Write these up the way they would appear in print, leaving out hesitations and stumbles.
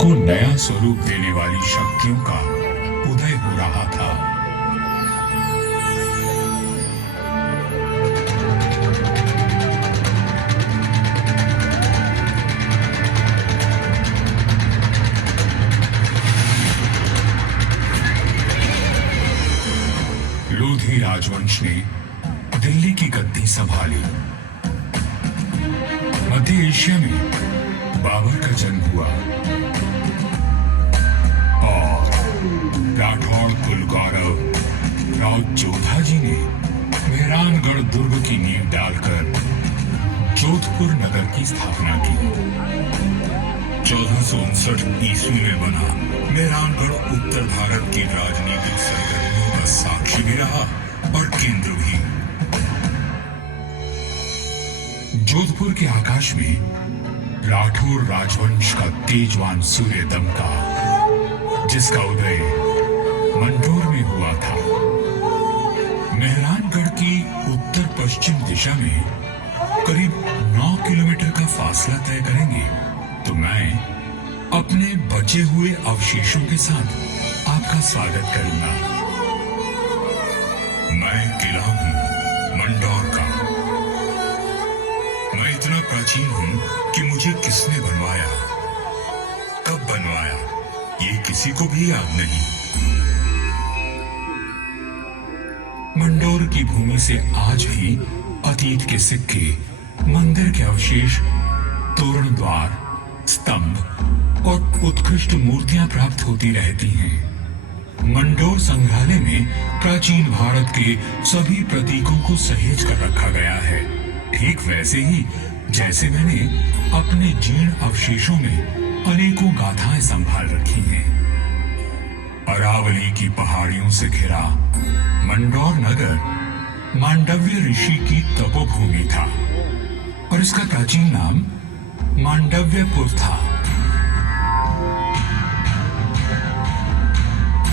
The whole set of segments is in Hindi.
को नया स्वरूप देने वाली शक्तियों का उदय हो रहा था। लोधी राजवंश ने दिल्ली की गद्दी संभाली। मध्य एशिया में बाबर का जन्म हुआ और राठौड़ कुल गौरव राव जोधाजी ने मेहरानगढ़ दुर्ग की नींव डालकर जोधपुर नगर की स्थापना की। 1459 ईस्वी में बना मेहरानगढ़ उत्तर भारत की राजनीतिक सरगर्मियों का साक्षी भी रहा और केंद्र भी। जोधपुर के आकाश में राठौर राजवंश का तेजवान सूर्य दमका, जिसका उदय मंडोर में हुआ था। मेहरानगढ़ की उत्तर पश्चिम दिशा में करीब 9 किलोमीटर का फासला तय करेंगे तो मैं अपने बचे हुए अवशेषों के साथ आपका स्वागत करूंगा। मैं किला हूं मंडोर का। मैं इतना प्राचीन हूं कि मुझे किसने बनवाया, कब बनवाया, ये किसी को भी याद नहीं। मंडोर की भूमि से आज भी अतीत के सिक्के, मंदिर के अवशेष, तोरण द्वार, स्तंभ और उत्कृष्ट मूर्तियां प्राप्त होती रहती हैं। मंडोर संग्रहालय में प्राचीन भारत के सभी प्रतीकों को सहेज कर रखा गया है, ठीक वैसे ही जैसे मैंने अपने जीर्ण अवशेषों में अनेकों गाथाएं संभाल रखी हैं। अरावली की पहाड़ियों से घिरा मंडोर नगर मांडव्य ऋषि की तपोभूमि था और इसका प्राचीन नाम मांडव्यपुर था।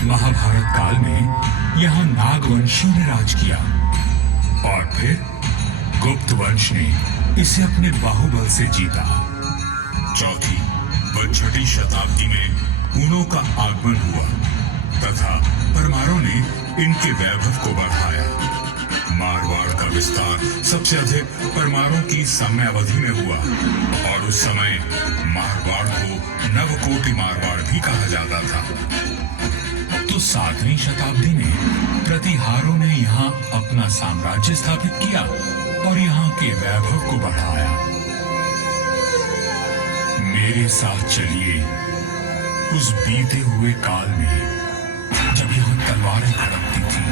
महाभारत काल में यहाँ नागवंशियों ने राज किया और फिर गुप्त वंश ने इसे अपने बाहुबल से जीता। चौथी व छठी शताब्दी में हुनों का आगमन हुआ तथा परमारों ने इनके वैभव को बढ़ाया। मारवाड़ का विस्तार सबसे अधिक परमारों की समयावधि में हुआ और उस समय मारवाड़ को नवकोटि मारवाड़ भी कहा जाता था। तो 7वीं शताब्दी में प्रतिहारों ने यहाँ अपना साम्राज्य स्थापित किया और यहाँ के वैभव को बढ़ाया। मेरे साथ चलिए उस बीते हुए काल में जब यहाँ तलवारें खड़कती थी,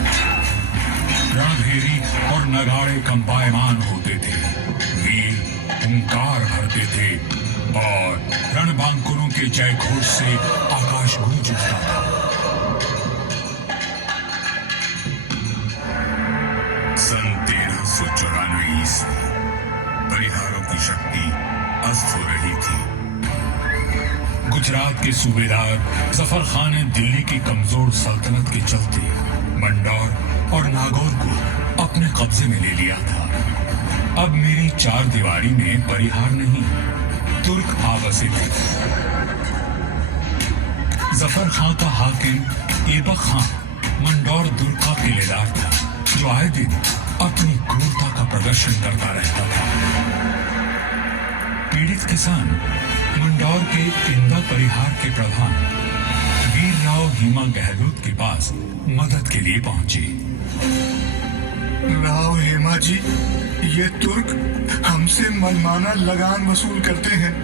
रणभेरी और नगाड़े कंपायमान होते थे, वीर हुंकार भरते थे और रणबांकुरों के जय घोष से आकाश गूंज उठता था। सन 1394 ईस्वी परिहारों की शक्ति अस्त हो रही थी। गुजरात के सूबेदार जफर खान ने दिल्ली की कमजोर सल्तनत के चलते मंडौर और नागौर को अपने कब्जे में ले लिया था। अब मेरी चार दीवारी में परिहार नहीं, तुर्क आ बसे थे। जफर खान का हाकिम ऐबक खान मंडौर दुर्ग का किलेदार था, जो आए दिन अपनी क्रूरता का प्रदर्शन करता रहता था। पीड़ित किसान मंडौर के इंदा परिहार के प्रधान वीर राव हेमा गहलोत के पास मदद के लिए पहुंचे। राव हेमा जी, ये तुर्क हमसे मनमाना लगान वसूल करते हैं।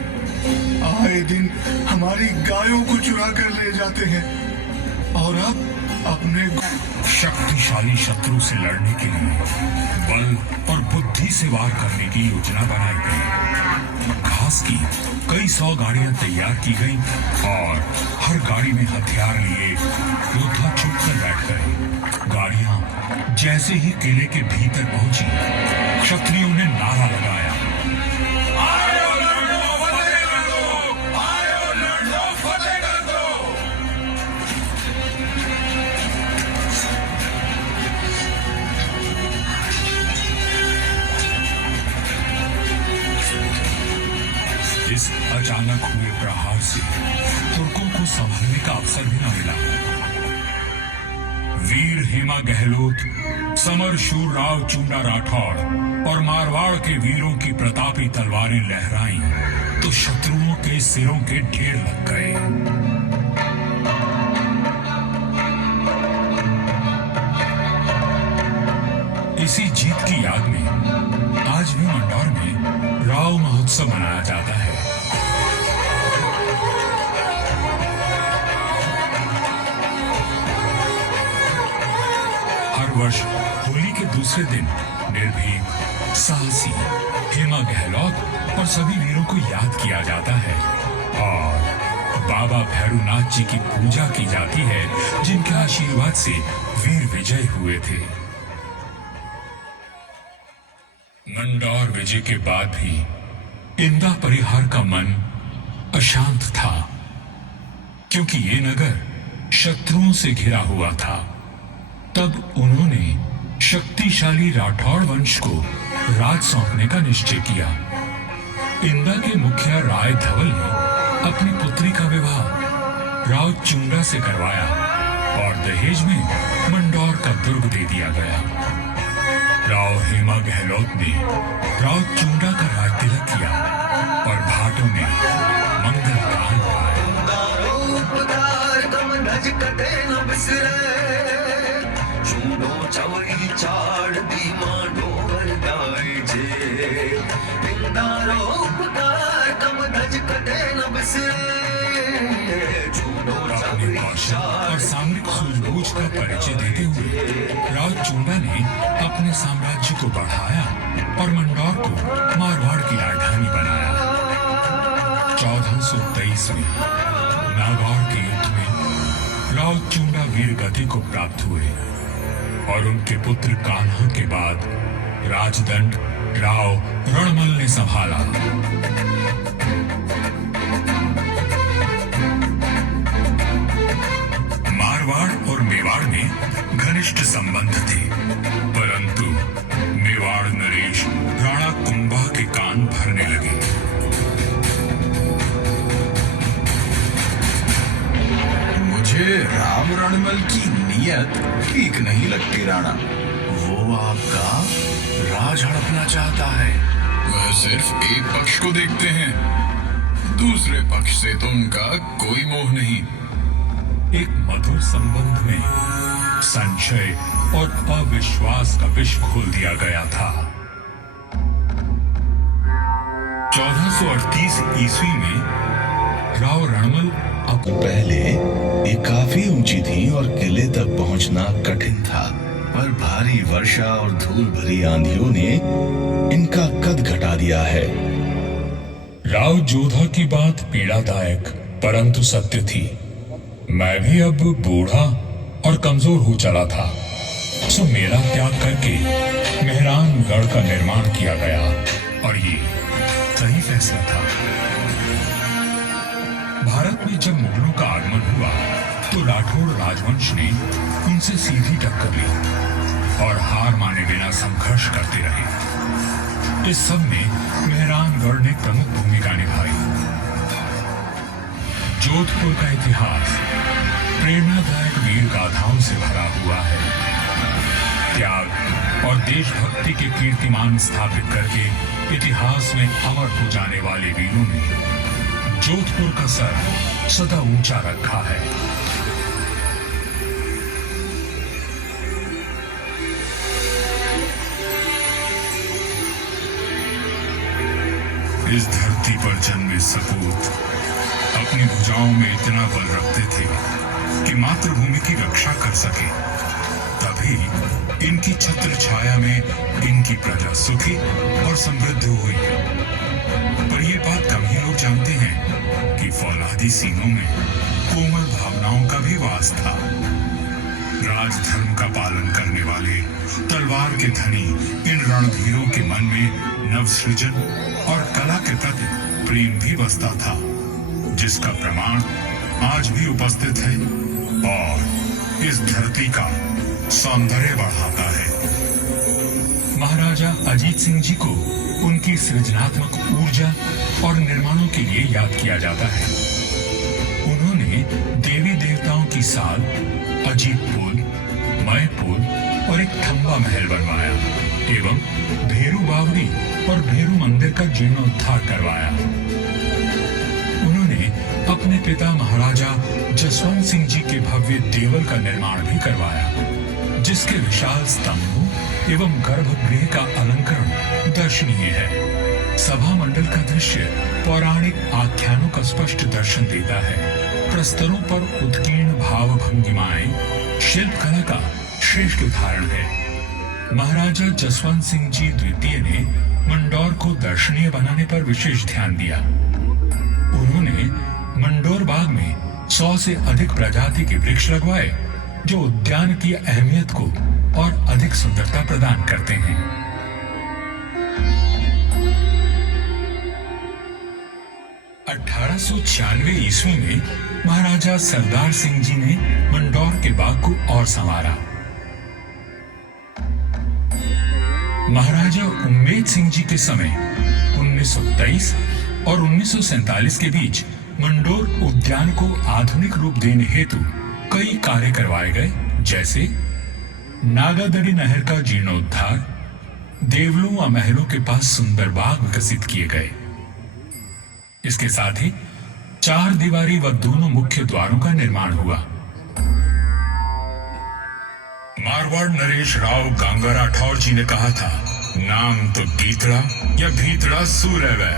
आए दिन हमारी गायों को चुरा कर ले जाते हैं और अब अपने शक्तिशाली शत्रु से लड़ने के लिए बल और बुद्धि से वार करने की योजना बनाई गई। घास की कई 100 गाड़ियां तैयार की गईं और हर गाड़ी में हथियार लिए योद्धा चुप कर बैठ गए। गाड़ियां जैसे ही किले के भीतर पहुंची, क्षत्रियों ने नारा लगाया, इस अचानक अचानक हुए प्रहार से तुर्कों को संभलने का अवसर भी न मिला। वीर हेमा गहलोत, समर शूर राव चुंडा राठौड़ और मारवाड़ के वीरों की प्रतापी तलवारें लहराई तो शत्रुओं के सिरों के ढेर लग गए। इसी जीत की याद में आज भी मंडौर में राव महोत्सव मनाया जाता है। हर वर्ष होली के दूसरे दिन निर्भीक, साहसी हेमा गहलोत और सभी वीरों को याद किया जाता है और बाबा भैरूनाथ जी की पूजा की जाती है, जिनके आशीर्वाद से वीर विजय हुए थे। मंडौर विजय के बाद भी इंदा परिहार का मन अशांत था, क्योंकि ये नगर शत्रुओं से घिरा हुआ था। तब उन्होंने शक्तिशाली राठौड़ वंश को राज सौंपने का निश्चय किया। इंदा के मुखिया राय धवल ने अपनी पुत्री का विवाह राव चुंडा से करवाया और दहेज में मंडौर का दुर्ग दे दिया गया। राव हेमा गहलोत ने राव चुंडा का राज तिलक किया और भाटों ने मंगल गान गाए। अपने कौशल और सामरिक सूझबूझ का परिचय देते हुए राव चुंडा ने अपने साम्राज्य को बढ़ाया और मंडौर को मारवाड़ की राजधानी बनाया। 1423 में नागौर के युद्ध में राव चुंडा वीर गति को प्राप्त हुए और उनके पुत्र कान्हा के बाद राजदंड राव रणमल ने संभाला। मारवाड़ और मेवाड़ में घनिष्ठ संबंध थे, परंतु मेवाड़ नरेश राणा कुंभा के कान भरने लगे। मुझे राव रणमल की नीयत ठीक नहीं लगती राणा। वो आपका राज हड़पना चाहता है। वह सिर्फ एक पक्ष को देखते हैं, दूसरे पक्ष से तो उनका कोई मोह नहीं। एक मधुर संबंध में संशय और अविश्वास का विष घोल दिया गया था। 1438 ईस्वी में राव रणमल पहले ये काफी ऊंची थी और किले तक पहुंचना कठिन था, पर भारी वर्षा और धूल भरी आंधियों ने इनका कद घटा दिया है। राव जोधा की बात पीड़ादायक परंतु सत्य थी। मैं भी अब बूढ़ा और कमजोर हो चला था, सो मेरा त्याग करके मेहरानगढ़ का निर्माण किया गया और ये सही फैसला था। भारत में जब मुगलों का आगमन हुआ तो राठौड़ राजवंश ने उनसे सीधी टक्कर ली और हार माने बिना संघर्ष करते रहे। इस सब में मेहरानगढ़ ने प्रमुख भूमिका निभाई। जोधपुर का इतिहास प्रेरणादायक वीर गाथाओं से भरा हुआ है। त्याग और देशभक्ति के कीर्तिमान स्थापित करके इतिहास में अमर हो जाने वाले वीरों ने जोधपुर का सर सदा ऊंचा रखा है। इस धरती पर जन्मे सपूत अपनी भुजाओं में इतना बल रखते थे कि मातृभूमि की रक्षा कर सके। तभी इनकी छत्र छाया में इनकी प्रजा सुखी और समृद्ध हुई। पर यह बात कम ही लोग जानते हैं कि फौलादी सीनों में कोमल भावनाओं का भी वास था। राजधर्म का पालन करने वाले तलवार के धनी इन रणधीरों के मन में नवसृजन और कला के प्रति प्रेम भी बसता था, जिसका प्रमाण आज भी उपस्थित है और इस धरती का सौंदर्य बढ़ाता है। महाराजा अजीत सिंह जी को उनकी सृजनात्मक ऊर्जा और निर्माणों के लिए याद किया जाता है। उन्होंने देवी देवताओं की साल, अजीत पुल, मय पुल और एक खंबा महल बनवाया एवं भेरू बावड़ी और भेरू मंदिर का जीर्णोद्धार करवाया। उन्होंने अपने पिता महाराजा जसवंत सिंह जी के भव्य देवल का निर्माण भी करवाया, जिसके विशाल स्तंभों एवं गर्भगृह का अलंकरण दर्शनीय है। सभा मंडल का दृश्य पौराणिक आख्यानों का स्पष्ट दर्शन देता है। प्रस्तरों पर उत्कीर्ण भाव भंगिमाएं शिल्पकला का श्रेष्ठ उदाहरण है। महाराजा जसवंत सिंह जी द्वितीय ने मंडौर को दर्शनीय बनाने पर विशेष ध्यान दिया। उन्होंने मंडौर बाग में 100 से अधिक प्रजाति के वृक्ष लगवाए, जो उद्यान की अहमियत को और अधिक सुंदरता प्रदान करते हैं। 1896 ईस्वी में महाराजा सरदार सिंह जी ने मंडौर के बाग को और संवारा। महाराजा उम्मेद सिंह जी के समय 1923 और 1947 के बीच मंडौर उद्यान को आधुनिक रूप देने हेतु कई कार्य करवाए गए, जैसे नागादड़ी नहर का जीर्णोद्धार, देवलों व महलों के पास सुंदर बाग विकसित किए गए। इसके साथ ही 4 दीवारी व दोनों मुख्य द्वारों का निर्माण हुआ। मारवाड़ नरेश राव गांगा राठौर जी ने कहा था, नाम तो गीतड़ा या भीतड़ा सूरवै।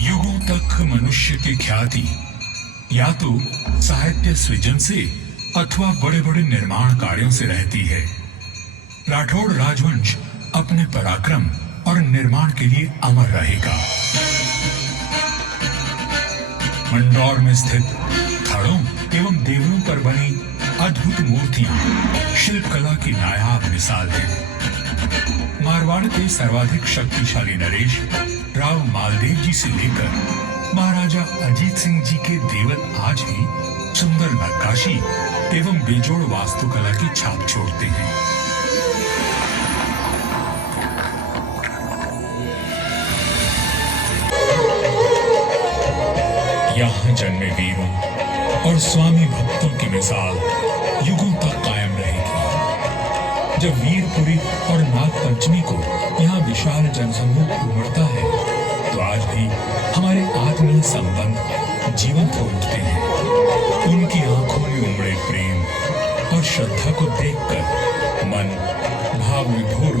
युगों तक मनुष्य की ख्याति या तो साहित्य सृजन से अथवा बड़े बड़े निर्माण कार्यों से रहती है। राठौड़ राजवंश अपने पराक्रम और निर्माण के लिए अमर रहेगा। मंडौर में स्थित थड़ों एवं देवलों पर बनी अद्भुत मूर्तियां शिल्पकला की नायाब मिसाल है। मारवाड़ के सर्वाधिक शक्तिशाली नरेश राव मालदेव जी से लेकर महाराजा अजीत सिंह जी के देवल आज भी सुंदर नक्काशी एवं बेजोड़ वास्तुकला की छाप छोड़ते हैं। यहाँ जन्मे वीरों और स्वामी भक्तों की मिसाल युगों तक कायम रहेगी। जब वीरपुरी और नाग पंचमी को यहाँ विशाल जनसमूह उमड़ता है, तो आज भी हमारे आत्मीय संबंध जीवंत हो उठते हैं। उनकी आंखों में उमड़े प्रेम और श्रद्धा को देखकर मन भाव विभोर